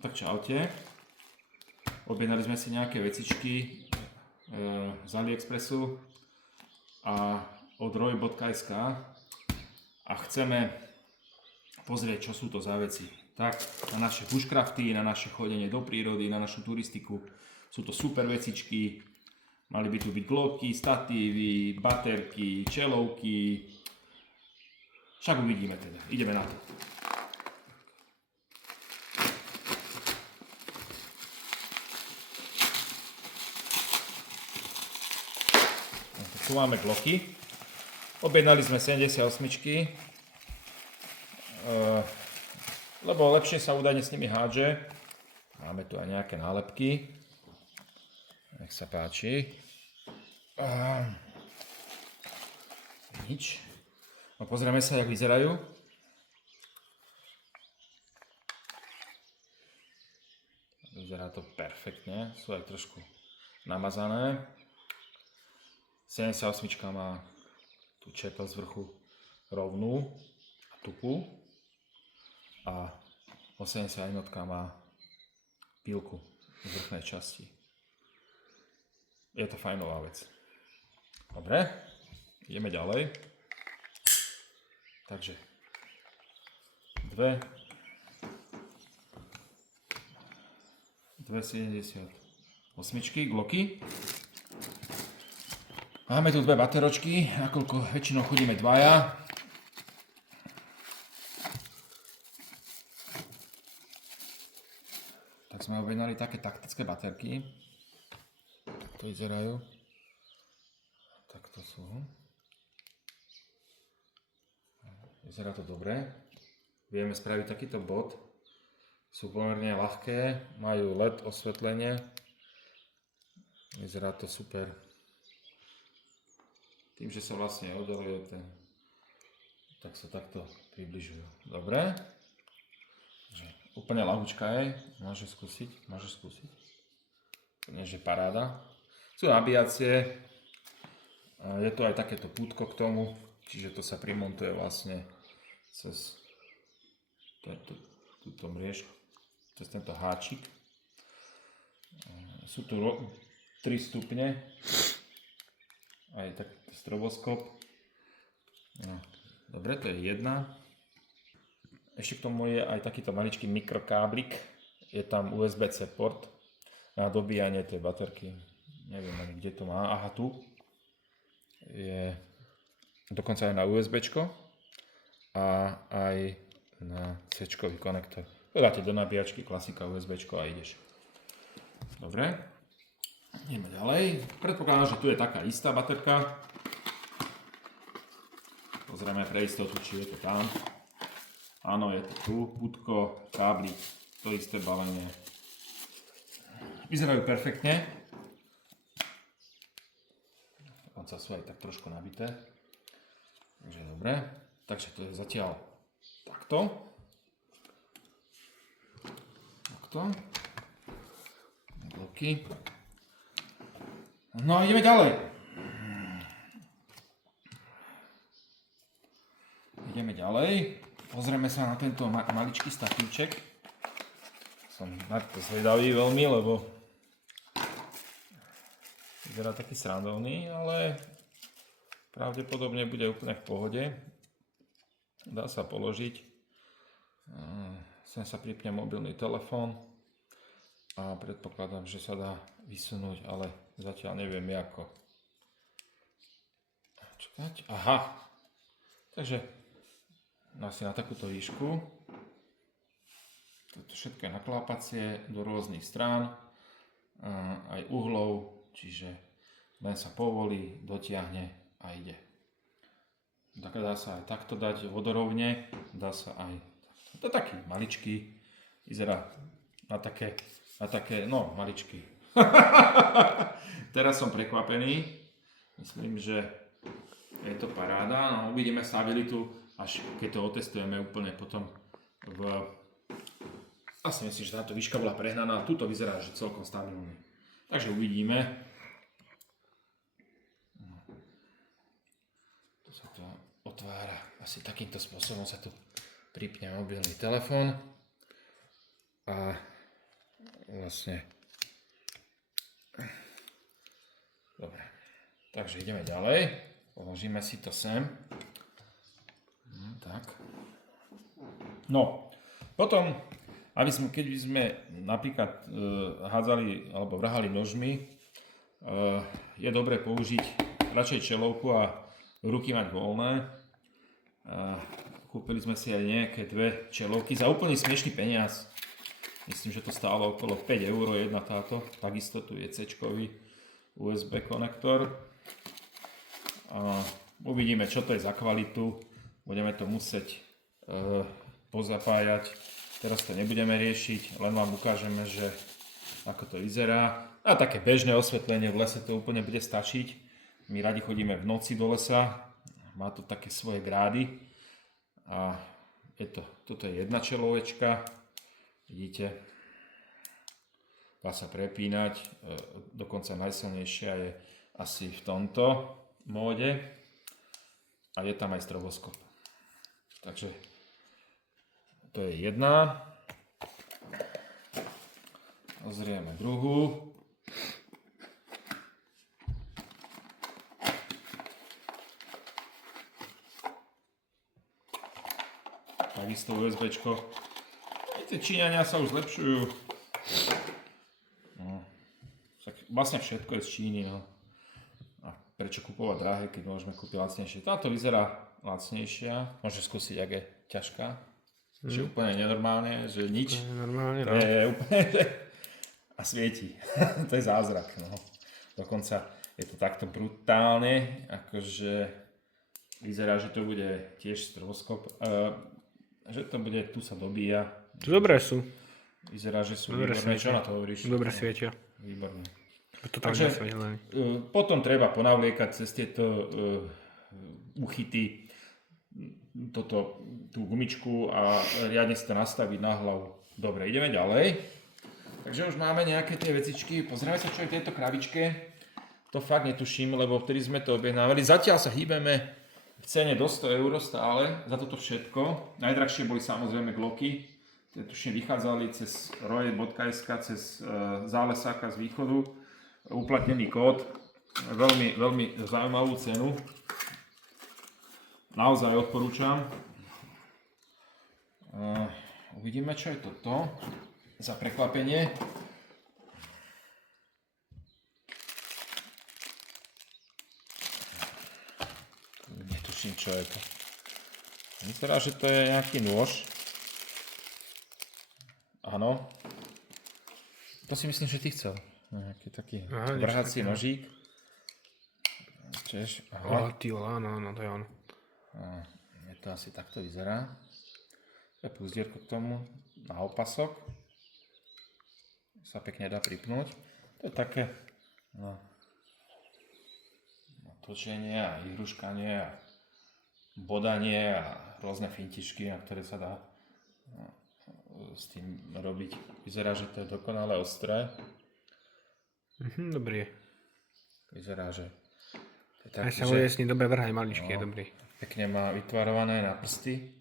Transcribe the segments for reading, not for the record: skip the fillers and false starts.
Tak čaute. Objednali sme si nejaké vecičky z AliExpressu a od roy.sk a chceme pozrieť, čo sú to za veci. Tak, na naše bushcrafty, na naše chodenie do prírody, na našu turistiku. Sú to super vecičky. Mali by tu byť gloky, statívy, baterky, čelovky. Však uvidíme teda. Ideme na to. Tu máme gloky. Objednali sme 78, lebo lepšie sa údajne s nimi hádže. Máme tu aj nejaké nálepky. Nech sa páči. Nič. No, pozrieme sa, jak vyzerajú. Vyzerá to perfektne. Sú aj trošku namazané. 78 má tú čepel z vrchu rovnú a tupú a 81 má pílku z vrchnej časti. Je to fajnová vec. Dobre, ideme ďalej. Takže dve 78 gloky. Máme tu dve bateročky, nakoľko väčšinou chodíme dvaja. Tak sme objednali také taktické baterky. Takto vyzerajú. Takto sú. Vyzerá to dobre. Vieme spraviť takýto bod. Sú pomerne ľahké, majú LED osvetlenie. Vyzerá to super. Tým, že sa vlastne oddaluje tak sa takto približujú. Dobre. Úplne ľahučká je. Môžeš skúsiť. Nie, že paráda. Sú nabíjacie. Je tu aj takéto pútko k tomu, čiže to sa primontuje vlastne cez túto mriežku, cez tento háčik. Sú tu 3 stupne. Aj tak stroboskop. No, dobre, to je jedna. Ešte k tomu je aj takýto maličký mikrokáblik. Je tam USB-C port na dobíjanie tej baterky. Neviem ani kde to má. Aha, tu. Je dokonca aj na USBčko a aj na C-čkový konektor. Dáte do nabíjačky, klasika USBčko a ideš. Dobre. Ideme ďalej. Predpokladám, že tu je taká istá baterka. Pozrieme pre istotu, či je to tam. Áno, je to tu. Pútko, káblik, to isté balenie. Vyzerajú perfektne. Dokonca sú aj tak trošku nabité. Takže dobre. Takže to je zatiaľ takto. Takto. Bloky. No a ideme ďalej. Pozrieme sa na tento maličký statívček. Som na to zvedavý veľmi, lebo vyzerá taký srandovný, ale pravdepodobne bude úplne v pohode. Dá sa položiť. Sem sa pripne mobilný telefón a predpokladám, že sa dá vysunúť, ale zatiaľ neviem ako. Čakať. Aha. Takže asi na takúto výšku. Toto všetko je naklápacie do rôznych strán, aj uhlov, čiže len sa povolí, dotiahne a ide. Dá sa aj takto dať vodorovne, dá sa aj takto. To je taký maličký, vyzerá na také, no maličký. Teraz som prekvapený, myslím, že je to paráda, no uvidíme stabilitu, až keď to otestujeme úplne potom asi myslím, že táto výška bola prehnaná, tuto vyzerá, že celkom stabilný. Takže uvidíme. Tu sa to otvára, asi takýmto spôsobom sa tu pripne mobilný telefón a vlastne. Dobre, takže ideme ďalej. Položíme si to sem. Tak. No, potom, keď by sme napríklad hádzali alebo vrhali nožmi, je dobré použiť radšej čelovku a ruky mať voľné. Kúpili sme si aj nejaké dve čelovky za úplne smiešný peniaz. Myslím, že to stálo okolo 5 € jedna táto. Takisto tu je C-čkový USB konektor. Uvidíme, čo to je za kvalitu. Budeme to musieť pozapájať. Teraz to nebudeme riešiť, len vám ukážeme, že ako to vyzerá. A také bežné osvetlenie v lese to úplne bude stačiť. My radi chodíme v noci do lesa. Má to také svoje grády. A toto je jedna čelovečka. Vidíte, dá sa prepínať. Dokonca najsilnejšia je asi v tomto móde. A je tam aj stroboskop. Takže to je jedna. Pozrieme druhú. Takisto USBčko. Tie Číňania sa už zlepšujú. No. Vlastne všetko je z Číny. No. A prečo kupovať drahé, keď môžeme kúpiť lacnejšie? Táto vyzerá lacnejšia. Môžeš skúsiť, ak je ťažká. Že úplne nenormálne, že nič. Normálne, to je úplne... A svieti. To je zázrak. No. Dokonca je to takto brutálne, akože vyzerá, že to bude tiež stroboskop. Že to bude, tu sa dobíja. Dobré sú. Vyzerá, že sú Dobre výborné. svietia. Čo na to hovoríš? Dobre svietia. Výborné. To tam Takže nesvedelený. potom treba ponavliekať cez tieto uchyty tú gumičku a riadne si to nastaviť na hlavu. Dobre, ideme ďalej. Takže už máme nejaké tie vecičky. Pozrieme sa, čo je v tejto krabičke. To fakt netuším, lebo vtedy sme to objednávali. Zatiaľ sa hýbeme v cene do 100 € stále za toto všetko. Najdrahšie boli samozrejme Glocky. Tie tuším vychádzali cez roje.sk, cez Zálesáka z východu. Uplatnený kód. Veľmi, veľmi zaujímavú cenu. Naozaj odporúčam. Uvidíme, čo je toto za prekvapenie. Netuším, čo je to. Vyzerá, že to je nejaký nôž. Áno. To si myslím, že ty chcel. Nejaký taký vrhací nožík. Čiže, aha. Áno, to je ono. Je to asi takto vyzerá. Je púzdierko k tomu na opasok. Sa pekne dá pripnúť. To je také točenie a ihruškanie a bodanie a rôzne fintičky, na ktoré sa dá s tým robiť. Vyzerá, že to je dokonale ostré. Dobrý je. Vyzerá, že to je Aj taký, sa bude s ním dobre vrhať, maličký je dobrý. Pekne má vytvarované na prsty.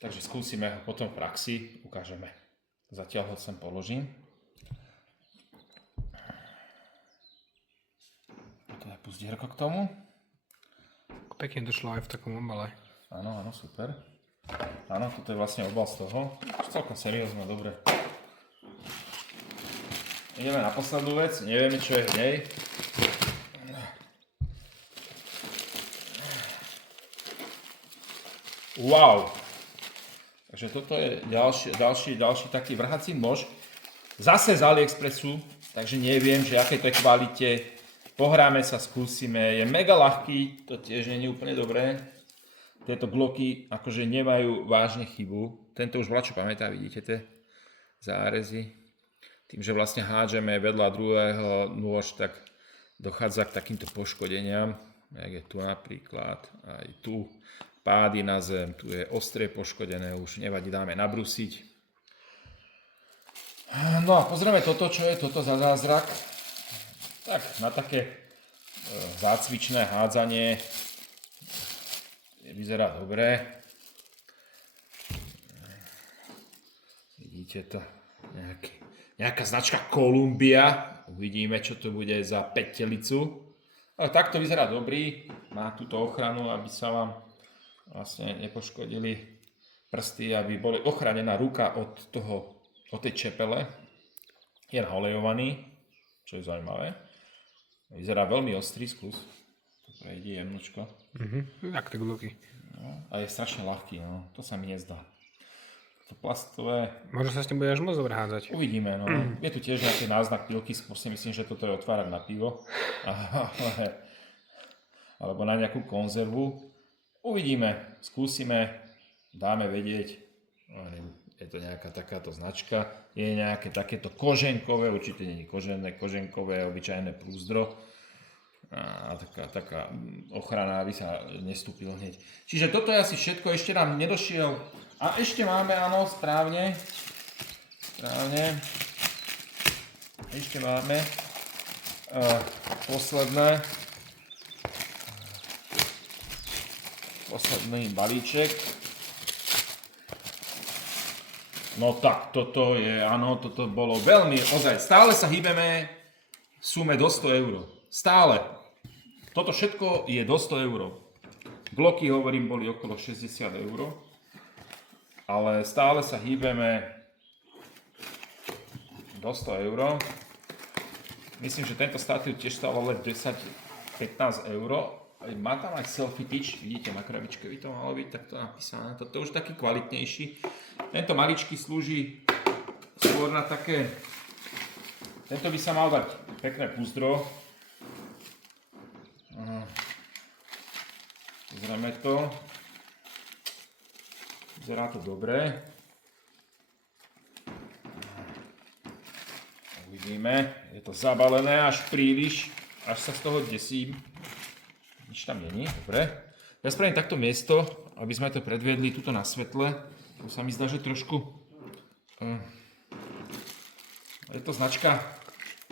Takže skúsime ho potom v praxi, ukážeme. Zatiaľ ho sem položím. To je puzdierko k tomu. Pekne došlo aj v takom obale. Áno, super. Áno, toto je vlastne obal z toho. Celkom seriózne, dobre. Ideme na poslednú vec, nevieme, čo je v nej. Wow! Takže toto je ďalší taký vrhací nôž. Zase z AliExpressu, takže neviem, že aké to je kvalite. Pohráme sa, skúsime. Je mega ľahký, to tiež nie je úplne dobré. Tieto Glocky akože nemajú vážne chybu. Tento už vlačo pamätá, vidíte tie zárezy. Tým, že vlastne hádžeme vedľa druhého nôž, tak dochádza k takýmto poškodeniam. Jak je tu napríklad, aj tu. Pády na zem, tu je ostré poškodené, už nevadí, dáme nabrusiť. No a pozrieme toto, čo je toto za zázrak. Tak, na také zácvičné hádzanie vyzerá dobre. Vidíte to? Nejaká značka Columbia. Uvidíme, čo to bude za petelicu. Ale takto vyzerá dobrý. Má túto ochranu, aby sa vám vlastne nepoškodili prsty, aby boli ochránená ruka od tej čepele. Je naolejovaný, čo je zaujímavé. Vyzerá veľmi ostrý, skús. To prejde jemnočko. Jak tak ľuky. No, a je strašne ľahký, no. To sa mi nezdá. To plastové... Možno sa s tým bude až moc dobre hádzať. Uvidíme, no. Je tu tiež nejaký náznak pilky, skôr si myslím, že toto je otvárať na pivo. Alebo na nejakú konzervu. Uvidíme, skúsime, dáme vedieť. Je to nejaká takáto značka. Je nejaké takéto koženkové, určite nie je koženkové, obyčajné púzdro. A taká ochrana, aby sa nestúpil hneď. Čiže toto je asi všetko, ešte nám nedošiel. A ešte máme, áno, správne. Ešte máme posledný balíček. No tak, toto je, áno, toto bolo veľmi, ozaj, stále sa hýbeme v sume do 100 eur. Stále. Toto všetko je do 100 eur. Gloky, hovorím, boli okolo 60 eur. Ale stále sa hýbeme do 100 eur. Myslím, že tento statív tiež stál len 10-15 eur. Má tam aj selfie tyč, vidíte, na krabičke by to malo byť takto napísané. Toto je už taký kvalitnejší. Tento maličký slúži skôr na také... Tento by sa mal dať pekné púzdro. Pozrieme to. Vyzerá to dobre. Uvidíme. Je to zabalené až príliš, až sa z toho desím. Nič tam není, dobre. Ja spravím takto miesto, aby sme to predviedli tuto na svetle. Tu sa mi zdá, že trošku... Je to značka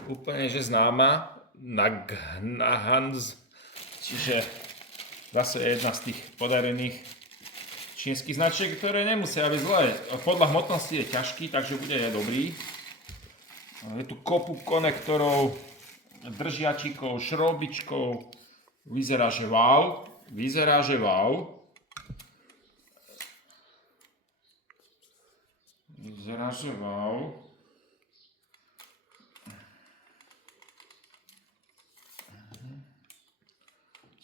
úplne že známa. Naghans. Čiže zase je jedna z tých podarených čínskych značiek, ktoré nemusia byť zlé. Podľa hmotnosti je ťažký, takže bude aj dobrý. Je tu kopu konektorov, držiačikov, šrobičkov. Vyzerá, že wow.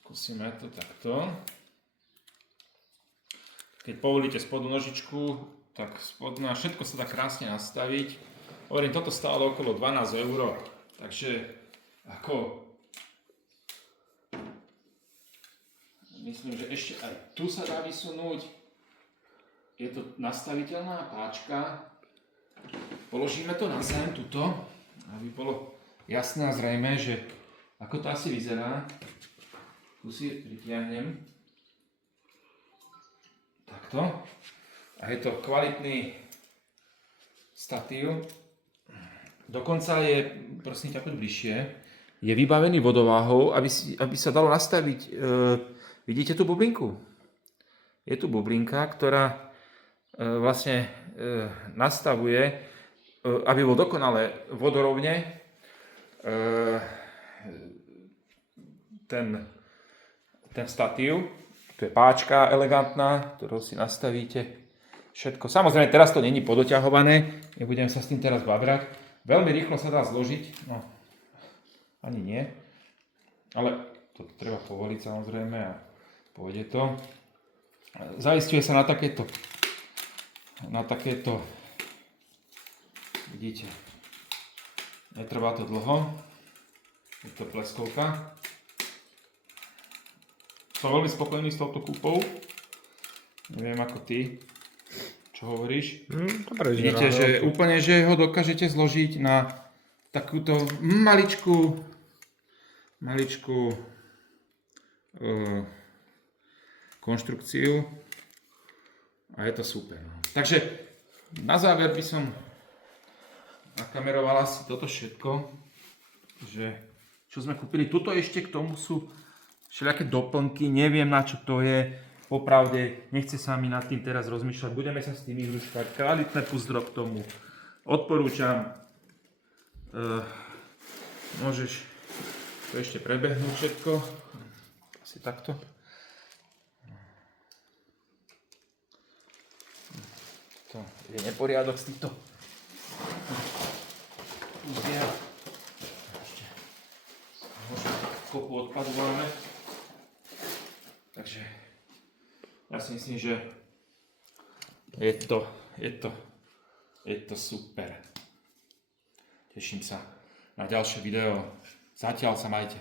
Skúsime to takto. Keď povolíte spodnú nožičku, tak spodná, všetko sa dá krásne nastaviť. Hovorím, toto stálo okolo 12 eur, takže ako... Myslím, že ešte aj tu sa dá vysunúť. Je to nastaviteľná páčka. Položíme to na zem, tuto, aby bolo jasné a zrejmé, že ako to asi vyzerá. Tu si pritiahnem. Takto. A je to kvalitný statív. Dokonca je, prosím ťa, poď bližšie, je vybavený vodováhou, aby sa dalo nastaviť. Vidíte tú bublinku? Je tu bublinka, ktorá vlastne nastavuje, aby bol dokonale vodorovne ten statív. Tu je páčka elegantná, ktorú si nastavíte všetko. Samozrejme, teraz to není podoťahované, nebudem sa s tým teraz babrať. Veľmi rýchlo sa dá zložiť, no ani nie, ale toto treba povoliť samozrejme a pôjde to. Zaisťuje sa na takéto, vidíte, netrvá to dlho, je to pleskovka. Som veľmi spokojný s touto kúpou, neviem ako ty, čo hovoríš. Dobre, vidíte, že úplne, že ho dokážete zložiť na takúto maličkú konštrukciu a je to super. No. Takže na záver by som nakameroval asi toto všetko, že čo sme kúpili. Tuto ešte k tomu sú všelijaké doplnky, neviem na čo to je. popravde nechce sa mi nad tým teraz rozmýšľať, budeme sa s tým vyhruškať, kvalitné puzdro k tomu. Odporúčam, môžeš to ešte prebehnúť všetko, asi takto. To je neporiadok z týchto uzdiel. Ešte možno kopu odpadu máme. Takže ja si myslím, že je to super. Teším sa na ďalšie video. Zatiaľ sa majte.